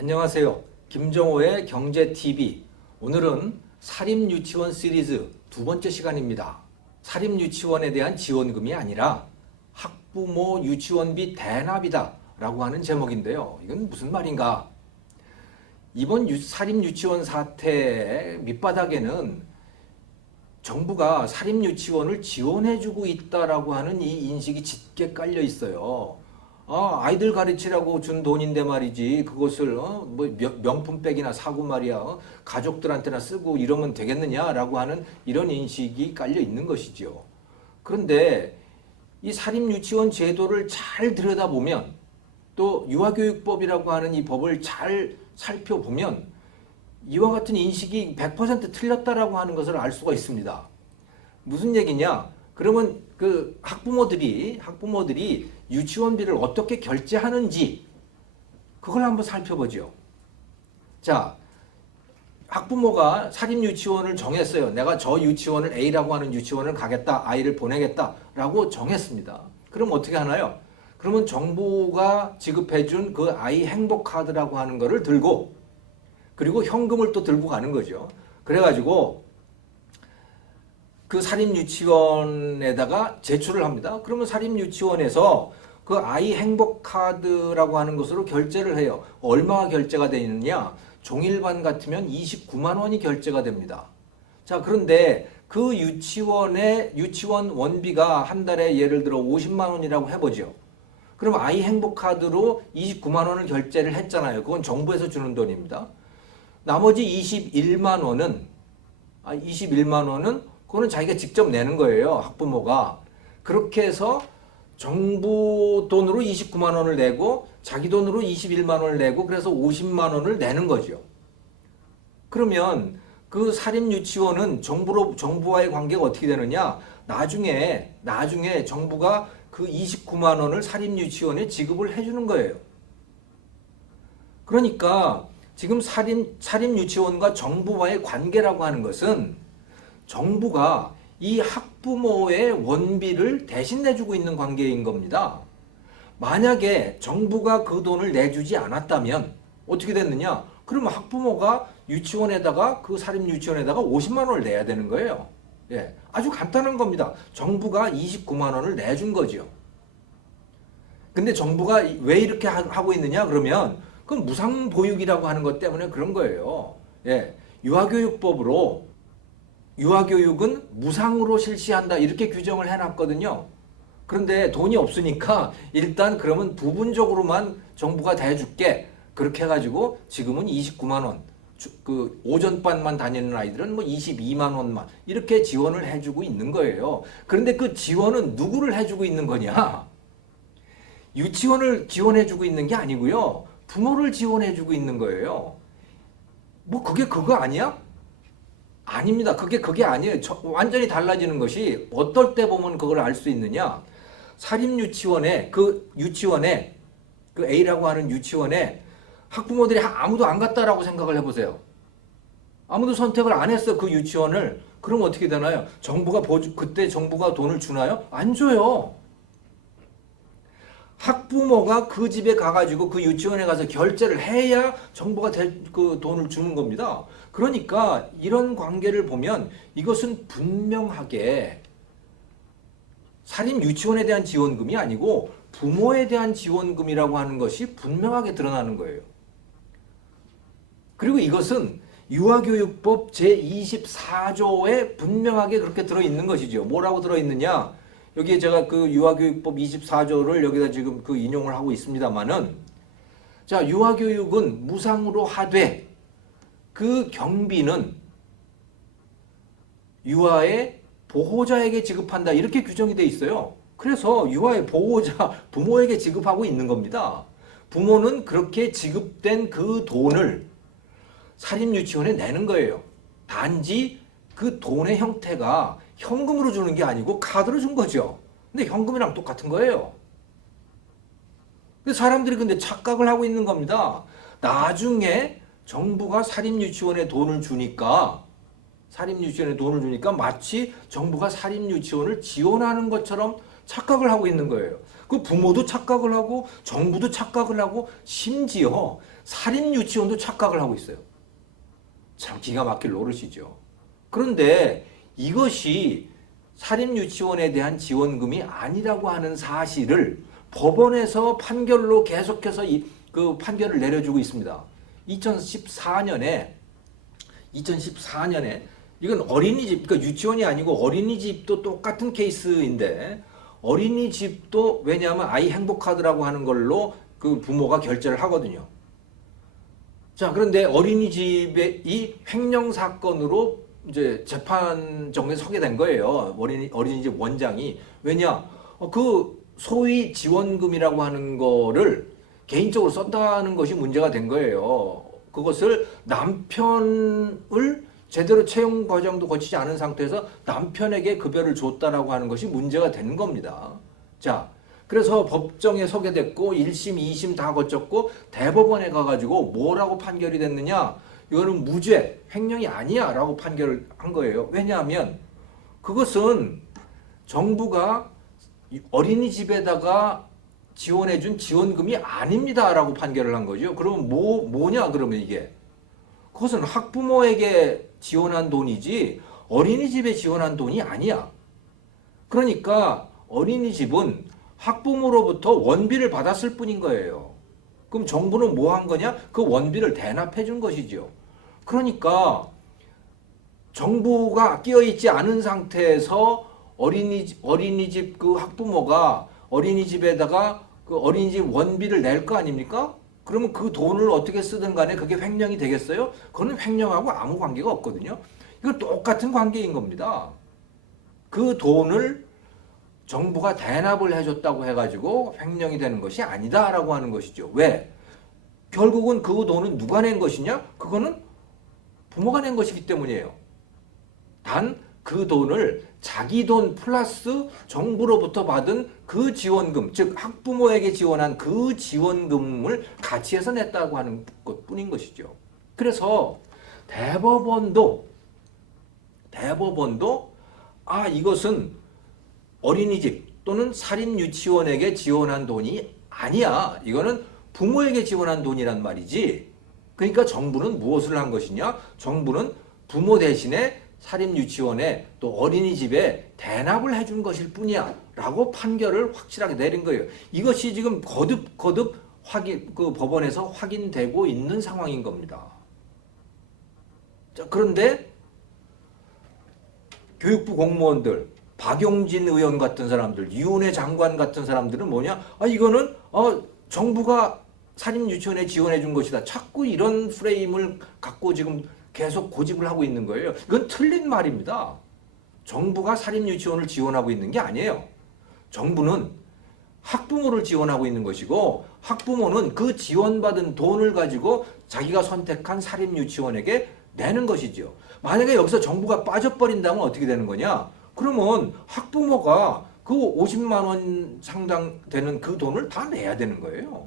안녕하세요. 김정호의 경제TV. 오늘은 사립유치원 시리즈 두 번째 시간입니다. 사립유치원에 대한 지원금이 아니라 학부모 유치원비 대납이다 라고 하는 제목인데요. 이건 무슨 말인가? 이번 사립유치원 사태의 밑바닥에는 정부가 사립유치원을 지원해주고 있다라고 하는 이 인식이 짙게 깔려 있어요. 아이들 가르치라고 준 돈인데 말이지 그것을 뭐 명품백이나 사고 말이야 가족들한테나 쓰고 이러면 되겠느냐라고 하는 이런 인식이 깔려 있는 것이죠. 그런데 이 사립유치원 제도를 잘 들여다보면 또 유아교육법이라고 하는 이 법을 잘 살펴보면 이와 같은 인식이 100% 틀렸다라고 하는 것을 알 수가 있습니다. 무슨 얘기냐? 그러면 그 학부모들이 유치원비를 어떻게 결제하는지 그걸 한번 살펴보죠. 자, 학부모가 사립유치원을 정했어요. 내가 저 유치원을 A라고 하는 유치원을 가겠다, 아이를 보내겠다라고 정했습니다. 그럼 어떻게 하나요? 그러면 정부가 지급해준 그 아이 행복카드라고 하는 거를 들고 그리고 현금을 또 들고 가는 거죠. 그래가지고 그 사립유치원에다가 제출을 합니다. 그러면 사립유치원에서 그 아이 행복카드라고 하는 것으로 결제를 해요. 얼마가 결제가 되느냐? 종일반 같으면 29만 원이 결제가 됩니다. 자, 그런데 그 유치원 원비가 한 달에 예를 들어 50만 원이라고 해보죠. 그럼 아이 행복카드로 29만 원을 결제를 했잖아요. 그건 정부에서 주는 돈입니다. 나머지 21만 원은 그거는 자기가 직접 내는 거예요. 학부모가. 그렇게 해서 정부 돈으로 29만 원을 내고 자기 돈으로 21만 원을 내고 그래서 50만 원을 내는 거죠. 그러면 그 사립유치원은 정부와의 관계가 어떻게 되느냐? 나중에 정부가 그 29만 원을 사립유치원에 지급을 해주는 거예요. 그러니까 지금 사립유치원과 정부와의 관계라고 하는 것은 정부가 이 학부모의 원비를 대신 내주고 있는 관계인 겁니다. 만약에 정부가 그 돈을 내주지 않았다면 어떻게 됐느냐? 그러면 학부모가 그 사립유치원에다가 50만 원을 내야 되는 거예요. 예, 아주 간단한 겁니다. 정부가 29만 원을 내준 거죠. 근데 정부가 왜 이렇게 하고 있느냐? 그러면 그건 무상보육이라고 하는 것 때문에 그런 거예요. 예, 유아교육법으로 유아교육은 무상으로 실시한다 이렇게 규정을 해놨거든요. 그런데 돈이 없으니까 일단 그러면 부분적으로만 정부가 대줄게 그렇게 해가지고 지금은 29만 원, 그 오전반만 다니는 아이들은 뭐 22만 원만 이렇게 지원을 해주고 있는 거예요. 그런데 그 지원은 누구를 해주고 있는 거냐? 유치원을 지원해주고 있는 게 아니고요. 부모를 지원해주고 있는 거예요. 뭐 그게 그거 아니야? 아닙니다. 그게 아니에요. 완전히 달라지는 것이 어떨 때 보면 그걸 알 수 있느냐? 사립유치원에 그 A라고 하는 유치원에 학부모들이 아무도 안 갔다라고 생각을 해보세요. 아무도 선택을 안 했어 그 유치원을. 그럼 어떻게 되나요? 그때 정부가 돈을 주나요? 안 줘요. 학부모가 그 집에 가가지고 그 유치원에 가서 결제를 해야 정부가 그 돈을 주는 겁니다. 그러니까 이런 관계를 보면 이것은 분명하게 사립 유치원에 대한 지원금이 아니고 부모에 대한 지원금이라고 하는 것이 분명하게 드러나는 거예요. 그리고 이것은 유아교육법 제24조에 분명하게 그렇게 들어있는 것이죠. 뭐라고 들어있느냐? 여기에 제가 그 유아교육법 24조를 여기다 지금 그 인용을 하고 있습니다만은 자, 유아교육은 무상으로 하되 그 경비는 유아의 보호자에게 지급한다 이렇게 규정이 돼 있어요. 그래서 유아의 보호자 부모에게 지급하고 있는 겁니다. 부모는 그렇게 지급된 그 돈을 사립유치원에 내는 거예요. 단지 그 돈의 형태가 현금으로 주는 게 아니고 카드로 준 거죠. 근데 현금이랑 똑같은 거예요. 사람들이 근데 착각을 하고 있는 겁니다. 나중에 정부가 사립유치원에 돈을 주니까 마치 정부가 사립유치원을 지원하는 것처럼 착각을 하고 있는 거예요. 그 부모도 착각을 하고 정부도 착각을 하고 심지어 사립유치원도 착각을 하고 있어요. 참 기가 막힐 노릇이죠. 그런데 이것이 사립유치원에 대한 지원금이 아니라고 하는 사실을 법원에서 판결로 계속해서 그 판결을 내려주고 있습니다. 2014년에 이건 어린이집, 그러니까 유치원이 아니고 어린이집도 똑같은 케이스인데 어린이집도 왜냐하면 아이 행복카드라고 하는 걸로 그 부모가 결제를 하거든요. 자, 그런데 어린이집의 이 횡령 사건으로 이제 재판정에 서게 된 거예요. 어린이집 원장이. 왜냐? 그 소위 지원금이라고 하는 거를 개인적으로 썼다는 것이 문제가 된 거예요. 그것을 남편을 제대로 채용 과정도 거치지 않은 상태에서 남편에게 급여를 줬다라고 하는 것이 문제가 되는 겁니다. 자, 그래서 법정에 서게 됐고 1심, 2심 다 거쳤고 대법원에 가가지고 뭐라고 판결이 됐느냐? 이거는 무죄, 횡령이 아니야 라고 판결을 한 거예요. 왜냐하면 그것은 정부가 어린이집에다가 지원해준 지원금이 아닙니다 라고 판결을 한 거죠. 그러면 뭐냐 그러면 이게 그것은 학부모에게 지원한 돈이지 어린이집에 지원한 돈이 아니야. 그러니까 어린이집은 학부모로부터 원비를 받았을 뿐인 거예요. 그럼 정부는 뭐 한 거냐? 그 원비를 대납해 준 것이죠. 그러니까 정부가 끼어있지 않은 상태에서 어린이집 그 학부모가 어린이집에다가 그 어린이집 원비를 낼 거 아닙니까? 그러면 그 돈을 어떻게 쓰든 간에 그게 횡령이 되겠어요? 그거는 횡령하고 아무 관계가 없거든요. 이건 똑같은 관계인 겁니다. 그 돈을 정부가 대납을 해줬다고 해가지고 횡령이 되는 것이 아니다라고 하는 것이죠. 왜? 결국은 그 돈은 누가 낸 것이냐? 그거는 부모가 낸 것이기 때문이에요. 단 그 돈을 자기 돈 플러스 정부로부터 받은 그 지원금, 즉 학부모에게 지원한 그 지원금을 같이 해서 냈다고 하는 것뿐인 것이죠. 그래서 대법원도 이것은 어린이집 또는 사립유치원에게 지원한 돈이 아니야. 이거는 부모에게 지원한 돈이란 말이지. 그러니까 정부는 무엇을 한 것이냐? 정부는 부모 대신에 사립유치원에 또 어린이집에 대납을 해준 것일 뿐이야 라고 판결을 확실하게 내린 거예요. 이것이 지금 거듭 그 법원에서 확인되고 있는 상황인 겁니다. 자, 그런데 교육부 공무원들, 박용진 의원 같은 사람들, 유은혜 장관 같은 사람들은 뭐냐? 이거는 정부가 사립유치원에 지원해 준 것이다. 자꾸 이런 프레임을 갖고 지금 계속 고집을 하고 있는 거예요. 이건 틀린 말입니다. 정부가 사립유치원을 지원하고 있는 게 아니에요. 정부는 학부모를 지원하고 있는 것이고 학부모는 그 지원받은 돈을 가지고 자기가 선택한 사립유치원에게 내는 것이죠. 만약에 여기서 정부가 빠져버린다면 어떻게 되는 거냐? 그러면 학부모가 그 50만 원 상당 되는 그 돈을 다 내야 되는 거예요.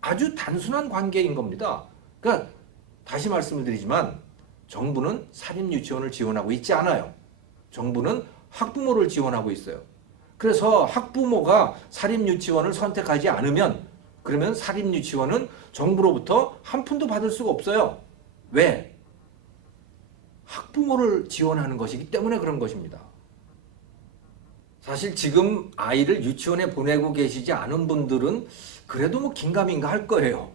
아주 단순한 관계인 겁니다. 그러니까 다시 말씀을 드리지만 정부는 사립유치원을 지원하고 있지 않아요. 정부는 학부모를 지원하고 있어요. 그래서 학부모가 사립유치원을 선택하지 않으면 그러면 사립유치원은 정부로부터 한 푼도 받을 수가 없어요. 왜? 학부모를 지원하는 것이기 때문에 그런 것입니다. 사실 지금 아이를 유치원에 보내고 계시지 않은 분들은 그래도 뭐 긴가민가 할 거예요.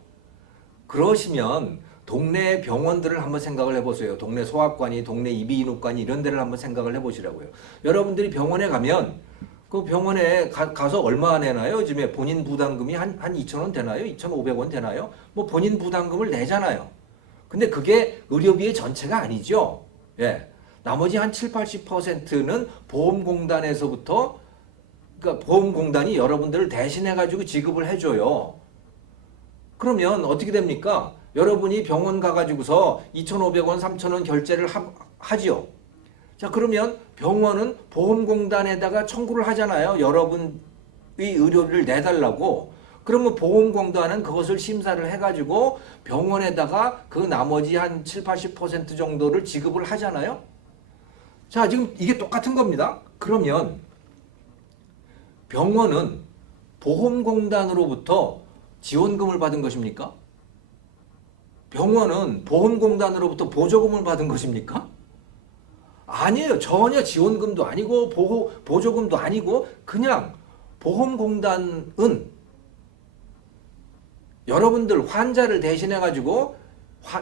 그러시면 동네 병원들을 한번 생각을 해보세요. 동네 소아과니, 동네 이비인후과니 이런 데를 한번 생각을 해보시라고요. 여러분들이 병원에 가면 그 병원에 가서 얼마 내나요? 요즘에 본인 부담금이 한 2,000원 되나요? 2,500원 되나요? 뭐 본인 부담금을 내잖아요. 근데 그게 의료비의 전체가 아니죠. 예. 나머지 한 7, 80%는 보험공단에서부터 그러니까 보험공단이 여러분들을 대신해가지고 지급을 해줘요. 그러면 어떻게 됩니까? 여러분이 병원 가가지고서 2,500원, 3,000원 결제를 하지요. 자, 그러면 병원은 보험공단에다가 청구를 하잖아요. 여러분의 의료비를 내달라고. 그러면 보험공단은 그것을 심사를 해가지고 병원에다가 그 나머지 한 7, 80% 정도를 지급을 하잖아요. 자, 지금 이게 똑같은 겁니다. 그러면 병원은 보험공단으로부터 지원금을 받은 것입니까? 병원은 보험공단으로부터 보조금을 받은 것입니까? 아니에요. 전혀 지원금도 아니고 보조금도 아니고 그냥 보험공단은 여러분들 환자를 대신해 가지고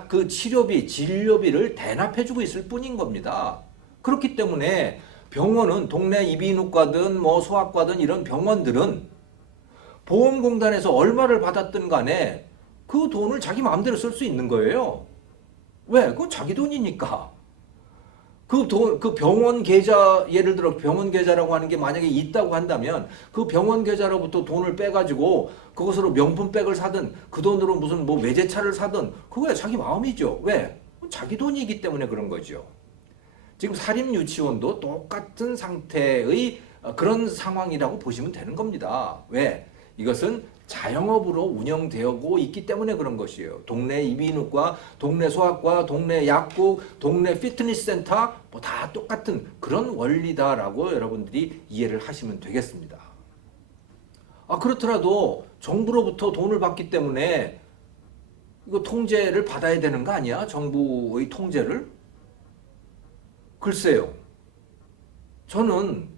그 치료비, 진료비를 대납해주고 있을 뿐인 겁니다. 그렇기 때문에 병원은 동네 이비인후과든 뭐 소아과든 이런 병원들은 보험공단에서 얼마를 받았든 간에 그 돈을 자기 마음대로 쓸 수 있는 거예요. 왜? 그건 자기 돈이니까. 그 병원 계좌, 예를 들어 병원 계좌라고 하는 게 만약에 있다고 한다면 그 병원 계좌로부터 돈을 빼가지고 그것으로 명품백을 사든 그 돈으로 무슨 뭐 외제차를 사든 그거야 자기 마음이죠. 왜? 자기 돈이기 때문에 그런 거죠. 지금 사립유치원도 똑같은 상태의 그런 상황이라고 보시면 되는 겁니다. 왜? 이것은 자영업으로 운영되고 있기 때문에 그런 것이에요. 동네 이비인후과, 동네 소아과, 동네 약국, 동네 피트니스 센터 뭐 다 똑같은 그런 원리다라고 여러분들이 이해를 하시면 되겠습니다. 그렇더라도 정부로부터 돈을 받기 때문에 이거 통제를 받아야 되는 거 아니야? 정부의 통제를? 글쎄요. 저는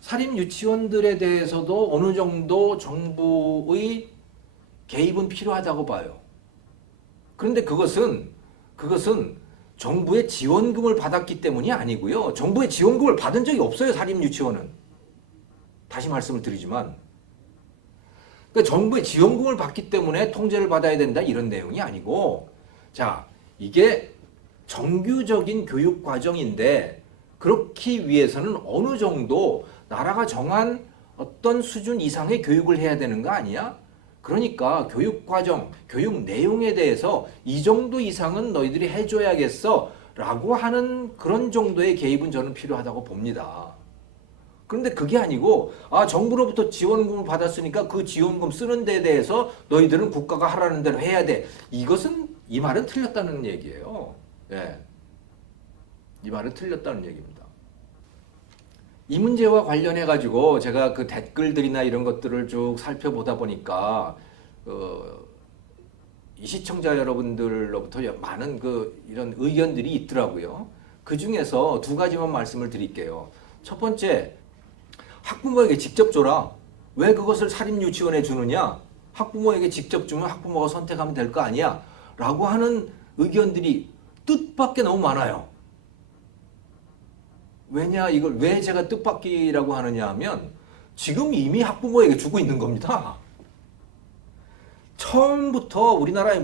사립유치원들에 대해서도 어느 정도 정부의 개입은 필요하다고 봐요. 그런데 그것은 정부의 지원금을 받았기 때문이 아니고요. 정부의 지원금을 받은 적이 없어요. 사립유치원은. 다시 말씀을 드리지만. 그러니까 정부의 지원금을 받기 때문에 통제를 받아야 된다 이런 내용이 아니고, 자, 이게 정규적인 교육 과정인데 그렇기 위해서는 어느 정도 나라가 정한 어떤 수준 이상의 교육을 해야 되는 거 아니야? 그러니까 교육 과정, 교육 내용에 대해서 이 정도 이상은 너희들이 해줘야겠어 라고 하는 그런 정도의 개입은 저는 필요하다고 봅니다. 그런데 그게 아니고 정부로부터 지원금을 받았으니까 그 지원금 쓰는 데에 대해서 너희들은 국가가 하라는 대로 해야 돼. 이 말은 틀렸다는 얘기예요. 예. 이 말은 틀렸다는 얘기입니다. 이 문제와 관련해 가지고 제가 그 댓글들이나 이런 것들을 쭉 살펴보다 보니까 이 시청자 여러분들로부터 많은 이런 의견들이 있더라고요. 그 중에서 두 가지만 말씀을 드릴게요. 첫 번째, 학부모에게 직접 줘라. 왜 그것을 사립유치원에 주느냐? 학부모에게 직접 주면 학부모가 선택하면 될 거 아니야? 라고 하는 의견들이 뜻밖의 너무 많아요. 왜냐, 이걸 왜 제가 뜻밖이라고 하느냐 하면 지금 이미 학부모에게 주고 있는 겁니다. 처음부터 우리나라의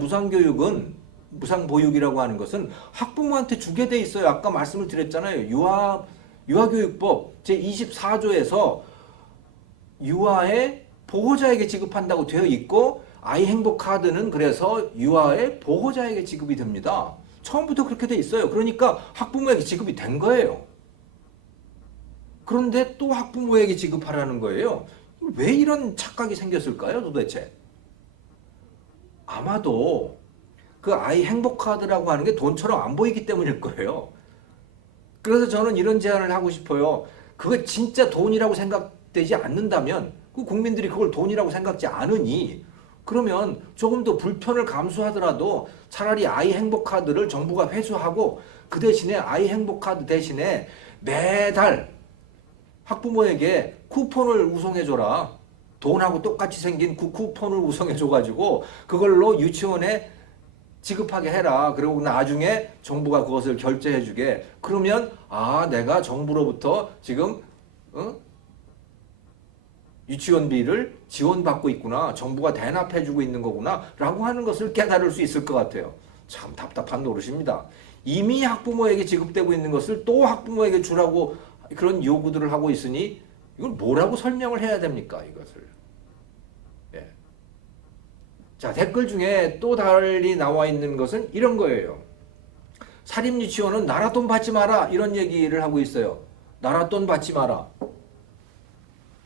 무상보육이라고 하는 것은 학부모한테 주게 돼 있어요. 아까 말씀을 드렸잖아요. 유아교육법 제24조에서 유아의 보호자에게 지급한다고 되어 있고 아이 행복카드는 그래서 유아의 보호자에게 지급이 됩니다. 처음부터 그렇게 돼 있어요. 그러니까 학부모에게 지급이 된 거예요. 그런데 또 학부모에게 지급하라는 거예요. 왜 이런 착각이 생겼을까요, 도대체? 아마도 그 아이 행복카드라고 하는 게 돈처럼 안 보이기 때문일 거예요. 그래서 저는 이런 제안을 하고 싶어요. 그게 진짜 돈이라고 생각되지 않는다면, 그 국민들이 그걸 돈이라고 생각지 않으니, 그러면 조금 더 불편을 감수하더라도 차라리 아이 행복카드를 정부가 회수하고 그 대신에 아이 행복카드 대신에 매달 학부모에게 쿠폰을 우송해줘라. 돈하고 똑같이 생긴 그 쿠폰을 우송해줘가지고 그걸로 유치원에 지급하게 해라. 그리고 나중에 정부가 그것을 결제해주게. 그러면 내가 정부로부터 지금 유치원비를 지원받고 있구나. 정부가 대납해주고 있는 거구나. 라고 하는 것을 깨달을 수 있을 것 같아요. 참 답답한 노릇입니다. 이미 학부모에게 지급되고 있는 것을 또 학부모에게 주라고 그런 요구들을 하고 있으니 이걸 뭐라고 설명을 해야 됩니까? 이것을. 예. 자, 댓글 중에 또 달리 나와 있는 것은 이런 거예요. 사립유치원은 나라 돈 받지 마라. 이런 얘기를 하고 있어요. 나라 돈 받지 마라.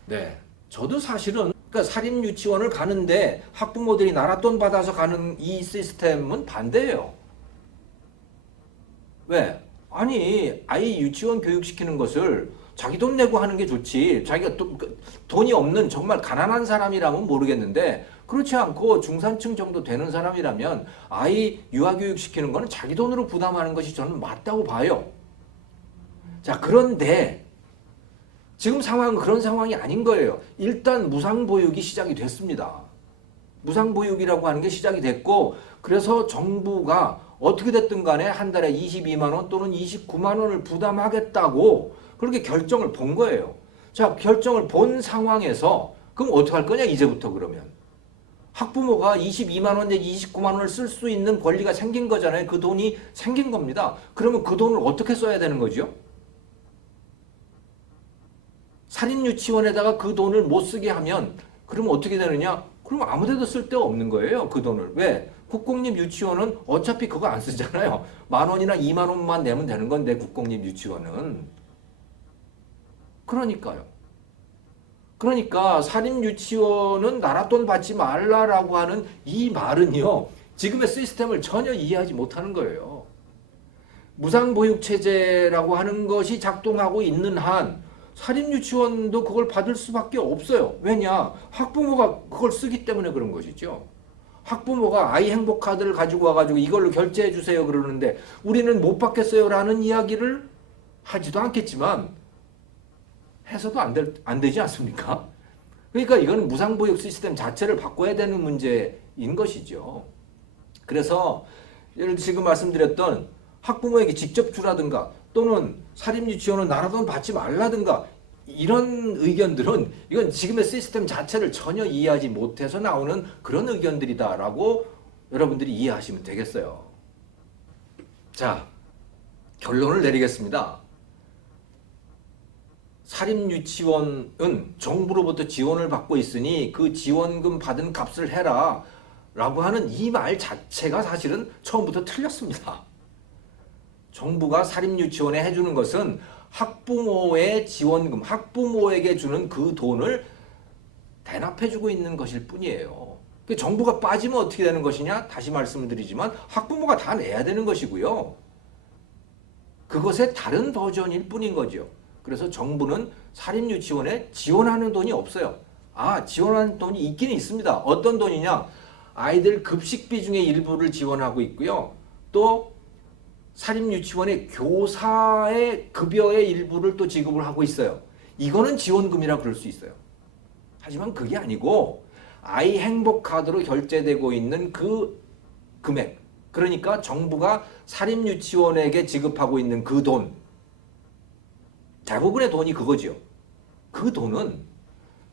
네. 저도 사실은 사립유치원을 가는데 학부모들이 나라 돈 받아서 가는 이 시스템은 반대예요. 왜? 아니, 아이 유치원 교육시키는 것을 자기 돈 내고 하는 게 좋지. 자기가 돈이 없는 정말 가난한 사람이라면 모르겠는데 그렇지 않고 중산층 정도 되는 사람이라면 아이 유아교육 시키는 거는 자기 돈으로 부담하는 것이 저는 맞다고 봐요. 자, 그런데 지금 상황은 그런 상황이 아닌 거예요. 일단 무상보육이 시작이 됐습니다. 무상보육이라고 하는 게 시작이 됐고, 그래서 정부가 어떻게 됐든 간에 한 달에 22만 원 또는 29만 원을 부담하겠다고 그렇게 결정을 본 거예요. 자, 결정을 본 상황에서 그럼 어떻게 할 거냐, 이제부터 그러면. 학부모가 22만 원 내지 29만 원을 쓸 수 있는 권리가 생긴 거잖아요. 그 돈이 생긴 겁니다. 그러면 그 돈을 어떻게 써야 되는 거죠? 사립유치원에다가 그 돈을 못 쓰게 하면 그러면 어떻게 되느냐? 그럼 아무데도 쓸 데가 없는 거예요. 그 돈을. 왜? 국공립 유치원은 어차피 그거 안 쓰잖아요. 10,000원이나 2만 원만 내면 되는 건데 국공립 유치원은. 그러니까요. 그러니까 사립유치원은 나라 돈 받지 말라라고 하는 이 말은요. 지금의 시스템을 전혀 이해하지 못하는 거예요. 무상보육체제라고 하는 것이 작동하고 있는 한 사립유치원도 그걸 받을 수밖에 없어요. 왜냐? 학부모가 그걸 쓰기 때문에 그런 것이죠. 학부모가 아이 행복카드를 가지고 와가지고 이걸로 결제해 주세요 그러는데 우리는 못 받겠어요 라는 이야기를 하지도 않겠지만 해서도 안 되지 않습니까? 그러니까 이거는 무상보육 시스템 자체를 바꿔야 되는 문제인 것이죠. 그래서 예를 들어 지금 말씀드렸던 학부모에게 직접 주라든가 또는 사립유치원은 나라 돈 받지 말라든가 이런 의견들은 이건 지금의 시스템 자체를 전혀 이해하지 못해서 나오는 그런 의견들이다라고 여러분들이 이해하시면 되겠어요. 자, 결론을 내리겠습니다. 사립유치원은 정부로부터 지원을 받고 있으니 그 지원금 받은 값을 해라 라고 하는 이 말 자체가 사실은 처음부터 틀렸습니다. 정부가 사립유치원에 해주는 것은 학부모의 지원금, 학부모에게 주는 그 돈을 대납해주고 있는 것일 뿐이에요. 정부가 빠지면 어떻게 되는 것이냐? 다시 말씀을 드리지만 학부모가 다 내야 되는 것이고요. 그것의 다른 버전일 뿐인 거죠. 그래서 정부는 사립유치원에 지원하는 돈이 없어요. 지원하는 돈이 있긴 있습니다. 어떤 돈이냐? 아이들 급식비 중에 일부를 지원하고 있고요. 또 사립유치원의 교사의 급여의 일부를 또 지급을 하고 있어요. 이거는 지원금이라 그럴 수 있어요. 하지만 그게 아니고 아이 행복카드로 결제되고 있는 그 금액, 그러니까 정부가 사립유치원에게 지급하고 있는 그 돈, 대부분의 돈이 그거지요. 그 돈은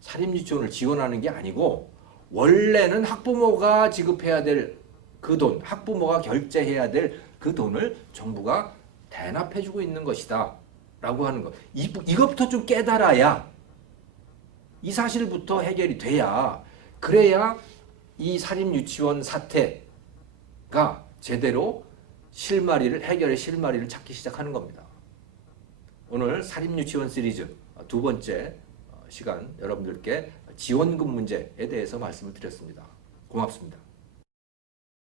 사립유치원을 지원하는 게 아니고 원래는 학부모가 지급해야 될 그 돈, 학부모가 결제해야 될 그 돈을 정부가 대납해주고 있는 것이다 라고 하는 것. 이것부터 좀 깨달아야, 이 사실부터 해결이 돼야, 그래야 이 사립유치원 사태가 제대로 해결의 실마리를 찾기 시작하는 겁니다. 오늘 사립유치원 시리즈 두 번째 시간 여러분들께 지원금 문제에 대해서 말씀을 드렸습니다. 고맙습니다.